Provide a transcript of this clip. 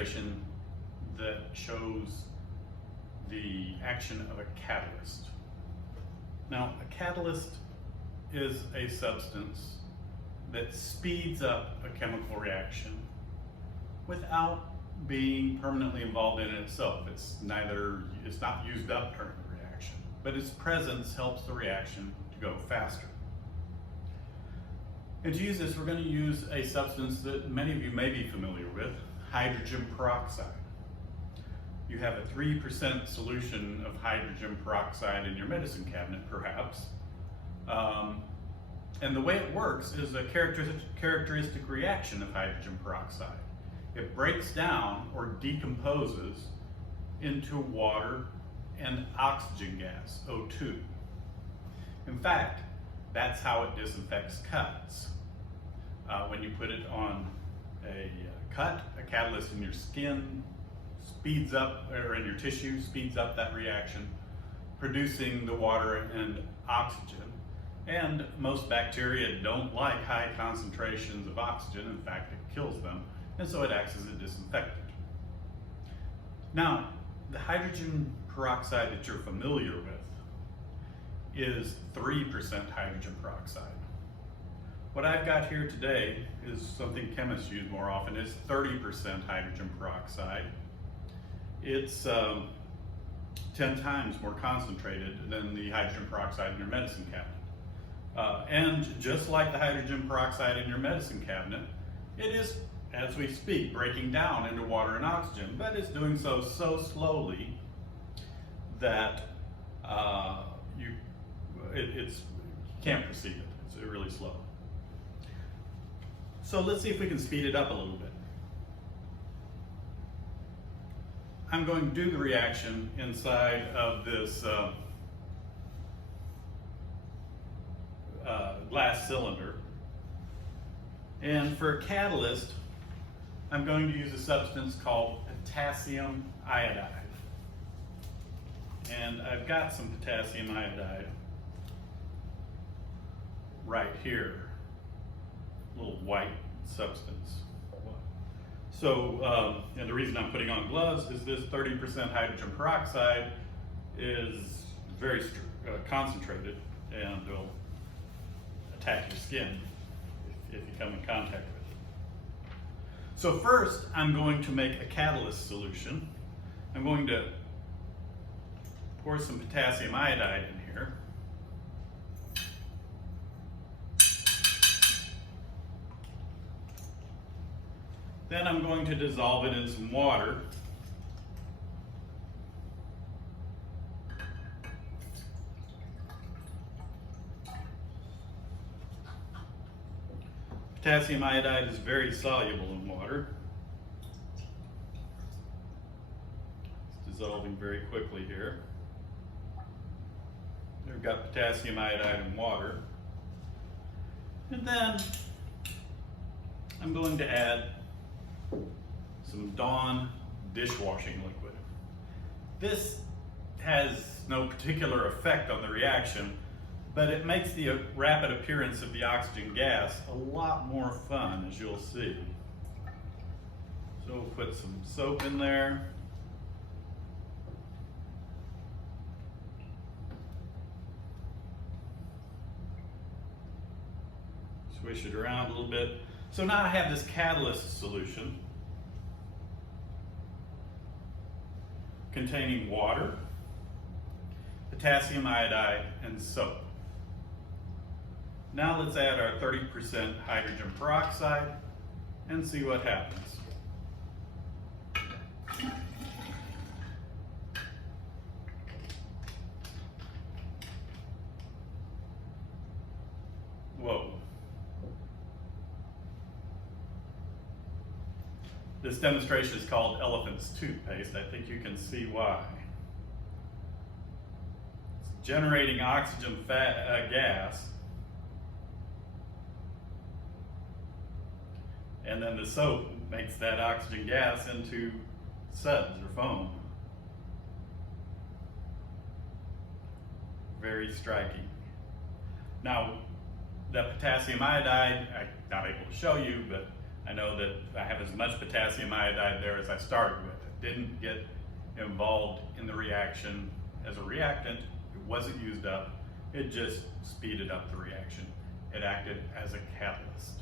demonstration that shows the action of a catalyst. Now, a catalyst is a substance that speeds up a chemical reaction without being permanently involved in it itself. It's not used up during the reaction, but its presence helps the reaction to go faster. And to use this, we're going to use a substance that many of you may be familiar with, hydrogen peroxide. You have a 3% solution of hydrogen peroxide in your medicine cabinet, perhaps. And the way it works is a characteristic reaction of hydrogen peroxide. It breaks down or decomposes into water and oxygen gas, O2. In fact, that's how it disinfects cuts. When you put it on a cut, a catalyst in your skin speeds up, or in your tissue, speeds up that reaction, producing the water and oxygen. And most bacteria don't like high concentrations of oxygen. In fact, it kills them. And so it acts as a disinfectant. Now, the hydrogen peroxide that you're familiar with is 3% hydrogen peroxide. What I've got here today is something chemists use more often. It's 30% hydrogen peroxide. It's 10 times more concentrated than the hydrogen peroxide in your medicine cabinet. And just like the hydrogen peroxide in your medicine cabinet, it is, as we speak, breaking down into water and oxygen, but it's doing so slowly that you can't perceive it. It's really slow. So let's see if we can speed it up a little bit. I'm going to do the reaction inside of this glass cylinder. And for a catalyst, I'm going to use a substance called potassium iodide. And I've got some potassium iodide right here, a little white substance. So, and the reason I'm putting on gloves is this 30% hydrogen peroxide is very concentrated and will attack your skin if you come in contact with it. So first, I'm going to make a catalyst solution. I'm going to pour some potassium iodide in here. Then I'm going to dissolve it in some water. Potassium iodide is very soluble in water. It's dissolving very quickly here. We've got potassium iodide in water. And then I'm going to add some Dawn dishwashing liquid. This has no particular effect on the reaction, but it makes the rapid appearance of the oxygen gas a lot more fun, as you'll see. So we'll put some soap in there. Swish it around a little bit. So now I have this catalyst solution containing water, potassium iodide, and soap. Now let's add our 30% hydrogen peroxide and see what happens. Whoa. This demonstration is called Elephant's Toothpaste. I think you can see why. It's generating oxygen gas, and then the soap makes that oxygen gas into suds or foam. Very striking. Now, the potassium iodide, I'm not able to show you, but I know that I have as much potassium iodide there as I started with. It didn't get involved in the reaction as a reactant. It wasn't used up. It just speeded up the reaction. It acted as a catalyst.